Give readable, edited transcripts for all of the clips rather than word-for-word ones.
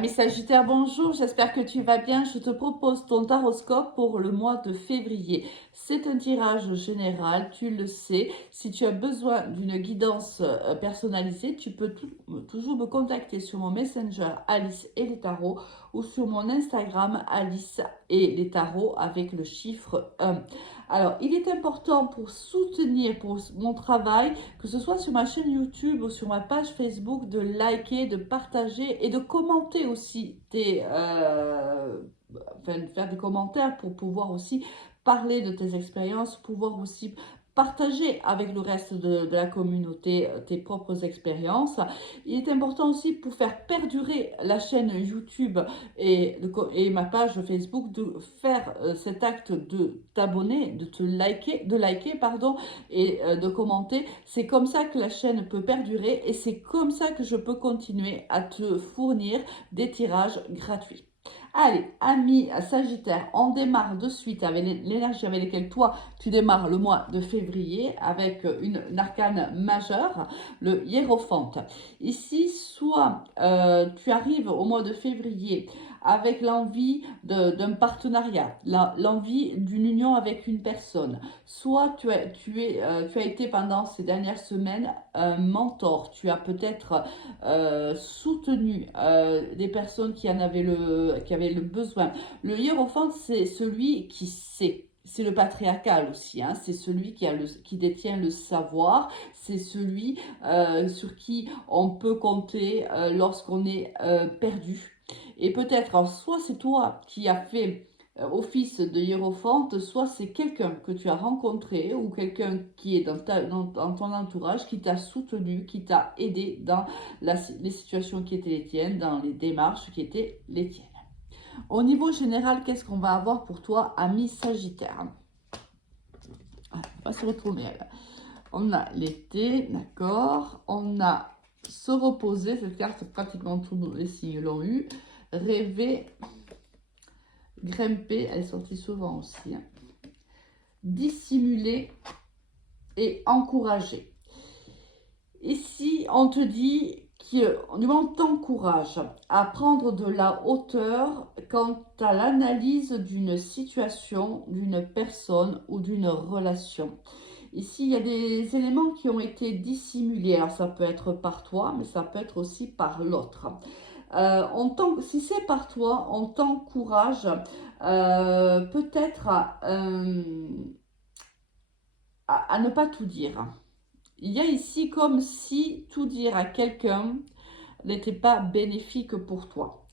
Amis Sagittaires, bonjour, j'espère que tu vas bien. Je te propose ton taroscope pour le mois de février. C'est un tirage général, tu le sais. Si tu as besoin d'une guidance personnalisée, tu peux toujours me contacter sur mon Messenger Alice et les tarots ou sur mon Instagram Alice et les tarots avec le chiffre 1. Alors, il est important pour soutenir pour mon travail, que ce soit sur ma chaîne YouTube ou sur ma page Facebook, de liker, de partager et de commenter aussi enfin, de faire des commentaires pour pouvoir aussi parler de tes expériences, pouvoir aussi partager avec le reste de la communauté tes propres expériences. Il est important aussi pour faire perdurer la chaîne YouTube et ma page Facebook de faire cet acte de t'abonner, de liker, pardon, et de commenter. C'est comme ça que la chaîne peut perdurer et c'est comme ça que je peux continuer à te fournir des tirages gratuits. Allez, amis Sagittaire, on démarre de suite avec l'énergie avec laquelle toi, tu démarres le mois de février avec une arcane majeure, le hiérophante. Ici, soit tu arrives au mois de février avec l'envie d'un partenariat, l'envie d'une union avec une personne, soit tu as été pendant ces dernières semaines un mentor, tu as peut-être soutenu des personnes qui avaient le besoin. Le hiérophante, c'est celui qui sait. C'est le patriarcal aussi, hein. C'est celui qui détient le savoir, c'est celui sur qui on peut compter lorsqu'on est perdu. Et peut-être, alors, soit c'est toi qui as fait office de hiérophante, soit c'est quelqu'un que tu as rencontré ou quelqu'un qui est dans ton entourage qui t'a soutenu, qui t'a aidé dans les situations qui étaient les tiennes, dans les démarches qui étaient les tiennes. Au niveau général, qu'est-ce qu'on va avoir pour toi, ami Sagittaire? On va se retourner. On a l'été, d'accord. On a se reposer, cette carte, pratiquement tous les signes l'ont eu. Rêver, grimper, elle est sortie souvent aussi. Hein. Dissimuler et encourager. Ici, on te dit on t'encourage à prendre de la hauteur quant à l'analyse d'une situation, d'une personne ou d'une relation. Ici, il y a des éléments qui ont été dissimulés. Alors, ça peut être par toi, mais ça peut être aussi par l'autre. Si c'est par toi, on t'encourage peut-être à ne pas tout dire. Il y a ici comme si tout dire à quelqu'un n'était pas bénéfique pour toi.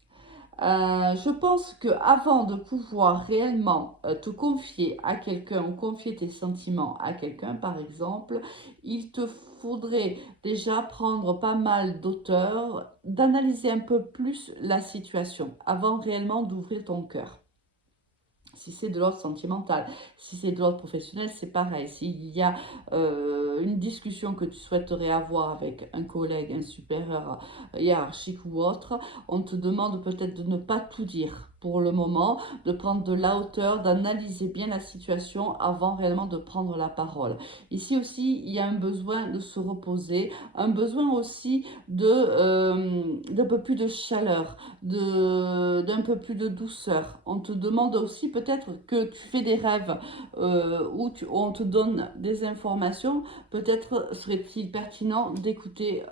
Je pense que avant de pouvoir réellement te confier à quelqu'un ou confier tes sentiments à quelqu'un, par exemple, il te faudrait déjà prendre pas mal d'auteur, d'analyser un peu plus la situation avant réellement d'ouvrir ton cœur. Si c'est de l'ordre sentimental, si c'est de l'ordre professionnel, c'est pareil. S'il y a une discussion que tu souhaiterais avoir avec un collègue, un supérieur hiérarchique ou autre, on te demande peut-être de ne pas tout dire pour le moment, de prendre de la hauteur, d'analyser bien la situation avant réellement de prendre la parole. Ici aussi, il y a un besoin de se reposer, un besoin aussi d'un peu plus de chaleur, d'un peu plus de douceur. On te demande aussi peut-être que tu fais des rêves où on te donne des informations. Peut-être serait-il pertinent d'écouter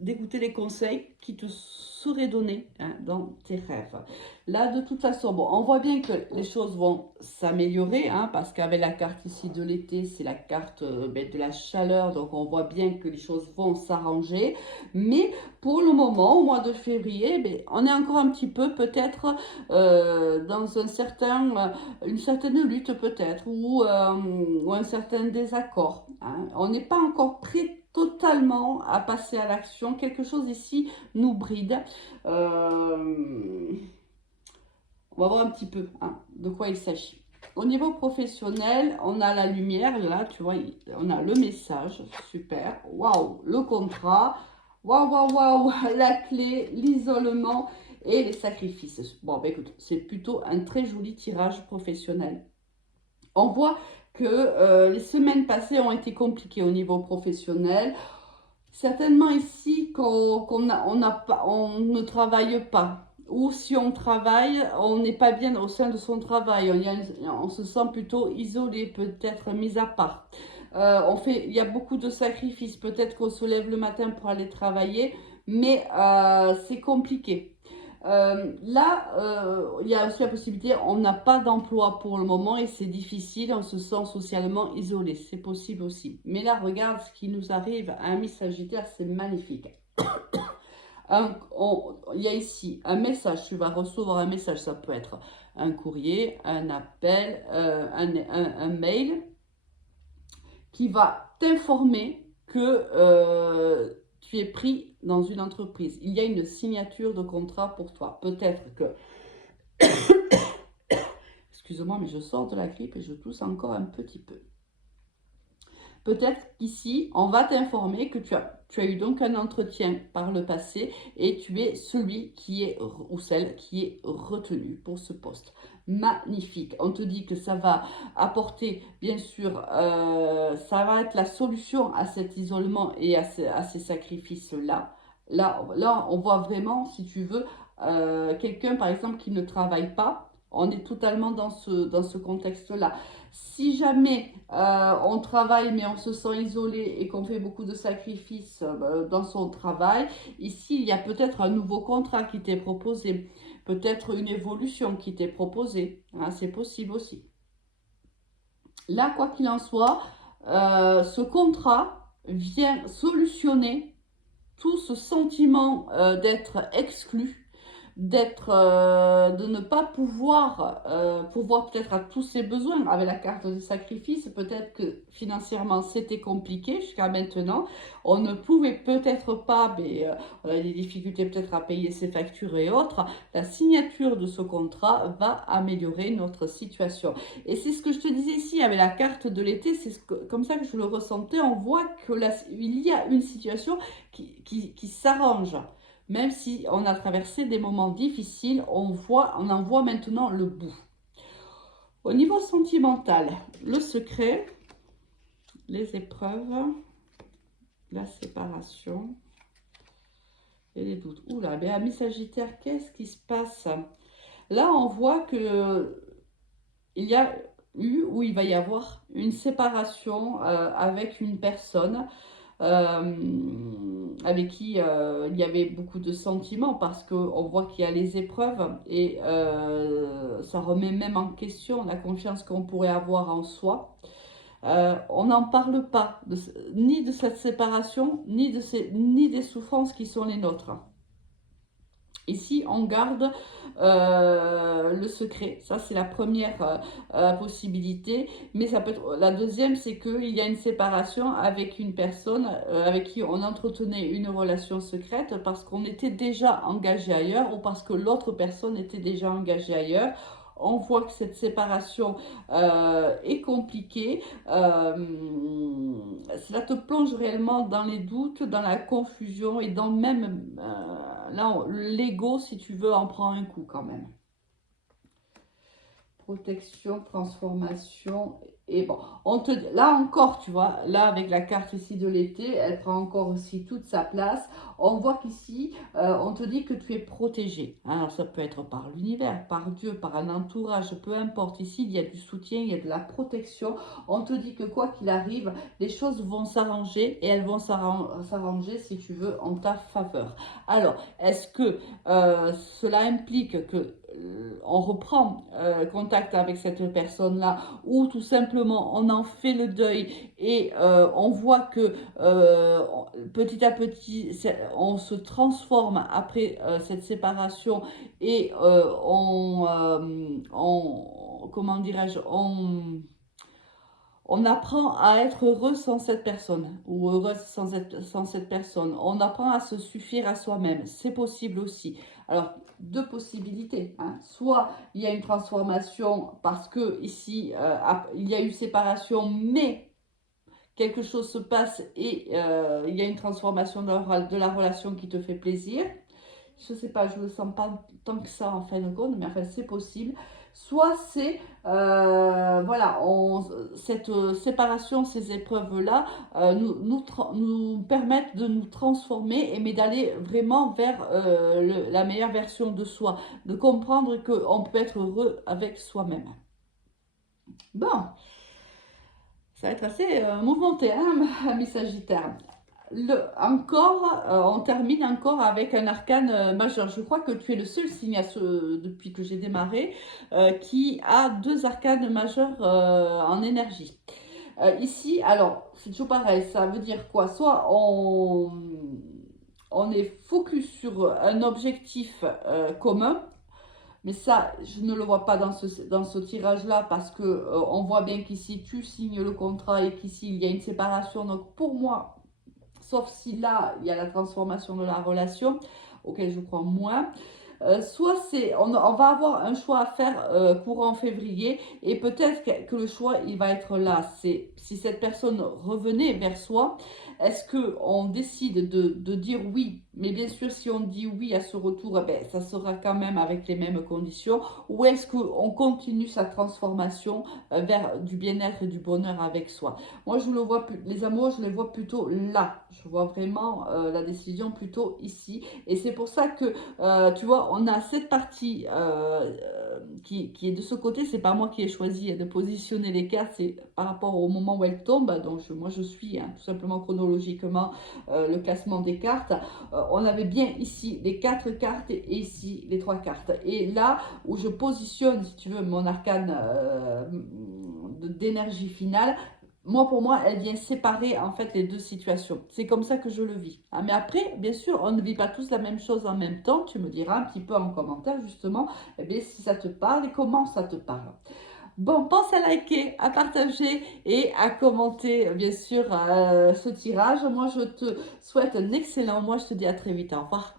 les conseils qui te seraient donnés hein, dans tes rêves. Là, de toute façon, bon, on voit bien que les choses vont s'améliorer, hein, parce qu'avec la carte ici de l'été, c'est la carte de la chaleur, donc on voit bien que les choses vont s'arranger. Mais pour le moment, au mois de février, on est encore un petit peu peut-être dans une certaine lutte peut-être, ou un certain désaccord. Hein. On n'est pas encore prêt totalement à passer à l'action. Quelque chose ici nous bride. On va voir un petit peu hein, de quoi il s'agit. Au niveau professionnel, on a la lumière, là, tu vois, on a le message, super. Waouh, le contrat, waouh, waouh, waouh, la clé, l'isolement et les sacrifices. Bon, ben écoute, c'est plutôt un très joli tirage professionnel. On voit que les semaines passées ont été compliquées au niveau professionnel. Certainement ici on ne travaille pas. Ou si on travaille, on n'est pas bien au sein de son travail. On se sent plutôt isolé, peut-être mis à part. Il y a beaucoup de sacrifices. Peut-être qu'on se lève le matin pour aller travailler, mais c'est compliqué. Il y a aussi la possibilité, on n'a pas d'emploi pour le moment et c'est difficile, on se sent socialement isolé, c'est possible aussi. Mais là, regarde ce qui nous arrive à un Sagittaire, c'est magnifique. Il y a ici un message, tu vas recevoir un message, ça peut être un courrier, un appel, un mail qui va t'informer que tu es pris dans une entreprise. Il y a une signature de contrat pour toi. Peut-être que, excuse-moi, mais je sors de la grippe et je tousse encore un petit peu. Peut-être qu'ici, on va t'informer que tu as eu donc un entretien par le passé et tu es celui qui est, ou celle qui est retenu pour ce poste. Magnifique. On te dit que ça va apporter, bien sûr, ça va être la solution à cet isolement et à ces sacrifices-là. Là, on voit vraiment, si tu veux, quelqu'un, par exemple, qui ne travaille pas. On est totalement dans ce contexte-là. Si jamais on travaille mais on se sent isolé et qu'on fait beaucoup de sacrifices dans son travail, ici il y a peut-être un nouveau contrat qui t'est proposé, peut-être une évolution qui t'est proposée, hein, c'est possible aussi. Là, quoi qu'il en soit, ce contrat vient solutionner tout ce sentiment d'être exclu, de ne pas pouvoir peut-être à tous ses besoins avec la carte de sacrifice. Peut-être que financièrement c'était compliqué jusqu'à maintenant, on ne pouvait peut-être pas, mais on a des difficultés peut-être à payer ses factures et autres. La signature de ce contrat va améliorer notre situation, et c'est ce que je te disais ici avec la carte de l'été. Comme ça que je le ressentais. On voit que il y a une situation qui s'arrange. Même si on a traversé des moments difficiles, on en voit maintenant le bout. Au niveau sentimental, le secret, les épreuves, la séparation et les doutes. Oula, mais ami Sagittaire, qu'est-ce qui se passe? Là, on voit que il y a eu ou il va y avoir une séparation avec une personne avec qui il y avait beaucoup de sentiments, parce qu'on voit qu'il y a les épreuves et ça remet même en question la confiance qu'on pourrait avoir en soi. On n'en parle pas ni de cette séparation, ni des souffrances qui sont les nôtres. Ici, on garde le secret. Ça, c'est la première possibilité. Mais ça peut être, la deuxième, c'est qu'il y a une séparation avec une personne avec qui on entretenait une relation secrète parce qu'on était déjà engagé ailleurs, ou parce que l'autre personne était déjà engagée ailleurs. On voit que cette séparation est compliquée. Cela te plonge réellement dans les doutes, dans la confusion et dans même là, l'ego, si tu veux, en prend un coup quand même. Protection, transformation. Et bon, là encore, tu vois, là avec la carte ici de l'été, elle prend encore aussi toute sa place. On voit qu'ici, on te dit que tu es protégé. Alors ça peut être par l'univers, par Dieu, par un entourage, peu importe. Ici, il y a du soutien, il y a de la protection. On te dit que quoi qu'il arrive, les choses vont s'arranger, et elles vont s'arranger, si tu veux, en ta faveur. Alors, est-ce que cela implique que on reprend contact avec cette personne-là, ou tout simplement on en fait le deuil et on voit que petit à petit on se transforme après cette séparation, et comment dirais-je, on apprend à être heureux sans cette personne, ou heureuse sans cette personne. On apprend à se suffire à soi-même. C'est possible aussi. Alors, deux possibilités, hein. Soit il y a une transformation parce que ici, il y a eu séparation, mais quelque chose se passe et il y a une transformation de la relation qui te fait plaisir. Je ne sais pas, je ne le sens pas tant que ça en fin de compte, mais enfin, c'est possible. soit c'est, voilà, cette séparation, ces épreuves-là, nous permettent de nous transformer, mais d'aller vraiment vers la meilleure version de soi, de comprendre qu'on peut être heureux avec soi-même. Bon, ça va être assez mouvementé, hein, mes Sagittaires. On termine encore avec un arcane majeur. Je crois que tu es le seul signe depuis que j'ai démarré qui a deux arcanes majeurs en énergie. Ici, alors, c'est toujours pareil, ça veut dire quoi? Soit on est focus sur un objectif commun, mais ça, je ne le vois pas dans ce tirage-là parce que on voit bien qu'ici, tu signes le contrat et qu'ici, il y a une séparation. Donc, pour moi, sauf si là, il y a la transformation de la relation, auquel je crois moins. Soit on va avoir un choix à faire courant février et peut-être que le choix, il va être là. C'est si cette personne revenait vers soi, est-ce qu'on décide de dire oui, mais bien sûr, si on dit oui à ce retour, eh ben, ça sera quand même avec les mêmes conditions, ou est-ce qu'on continue sa transformation vers du bien-être et du bonheur avec soi? Moi, je le vois, les amours, je les vois plutôt là. Je vois vraiment la décision plutôt ici. Et c'est pour ça que, tu vois, on a cette partie qui est de ce côté. C'est pas moi qui ai choisi de positionner les cartes, c'est par rapport au moment où elles tombent. Donc, moi, je suis tout simplement chronologiquement le classement des cartes. On avait bien ici les 4 cartes et ici les 3 cartes. Et là où je positionne, si tu veux, mon arcane d'énergie finale, moi, pour moi, elle vient séparer en fait les deux situations. C'est comme ça que je le vis. Ah, mais après, bien sûr, on ne vit pas tous la même chose en même temps. Tu me diras un petit peu en commentaire justement, eh bien, si ça te parle et comment ça te parle. Bon, pense à liker, à partager et à commenter, bien sûr, ce tirage. Moi, je te souhaite un excellent mois. Je te dis à très vite. Au revoir.